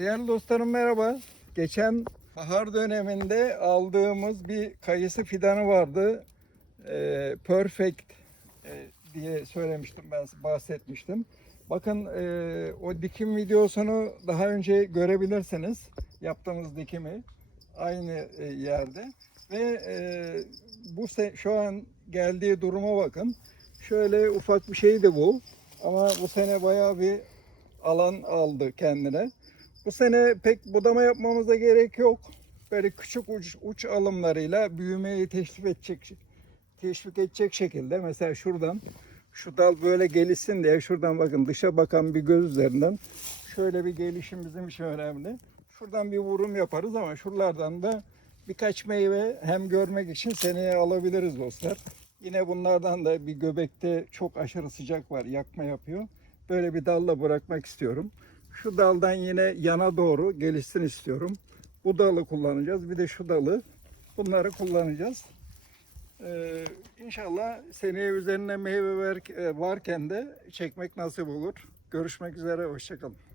Değerli dostlarım merhaba. Geçen bahar döneminde aldığımız bir kayısı fidanı vardı. Ee, perfect e, diye söylemiştim ben bahsetmiştim. Bakın e, o dikim videosunu daha önce görebilirsiniz. Yaptığımız dikimi aynı e, yerde ve e, bu şu an geldiği duruma bakın. Şöyle ufak bir şeydi bu ama bu sene bayağı bir alan aldı kendine. Bu sene pek budama yapmamıza gerek yok. Böyle küçük uç, uç alımlarıyla büyümeyi teşvik edecek teşvik edecek şekilde mesela şuradan şu dal böyle gelişsin diye şuradan bakın dışa bakan bir göz üzerinden şöyle bir gelişim bizim için önemli. Şuradan bir vurum yaparız ama şuralardan da birkaç meyve hem görmek için seneye alabiliriz dostlar. Yine bunlardan da bir göbekte çok aşırı sıcak var yakma yapıyor. Böyle bir dalla bırakmak istiyorum. Şu daldan yine yana doğru gelişsin istiyorum. Bu dalı kullanacağız. Bir de şu dalı. Bunları kullanacağız. Ee, inşallah seneye üzerine meyve e, varken de çekmek nasip olur. Görüşmek üzere. Hoşçakalın.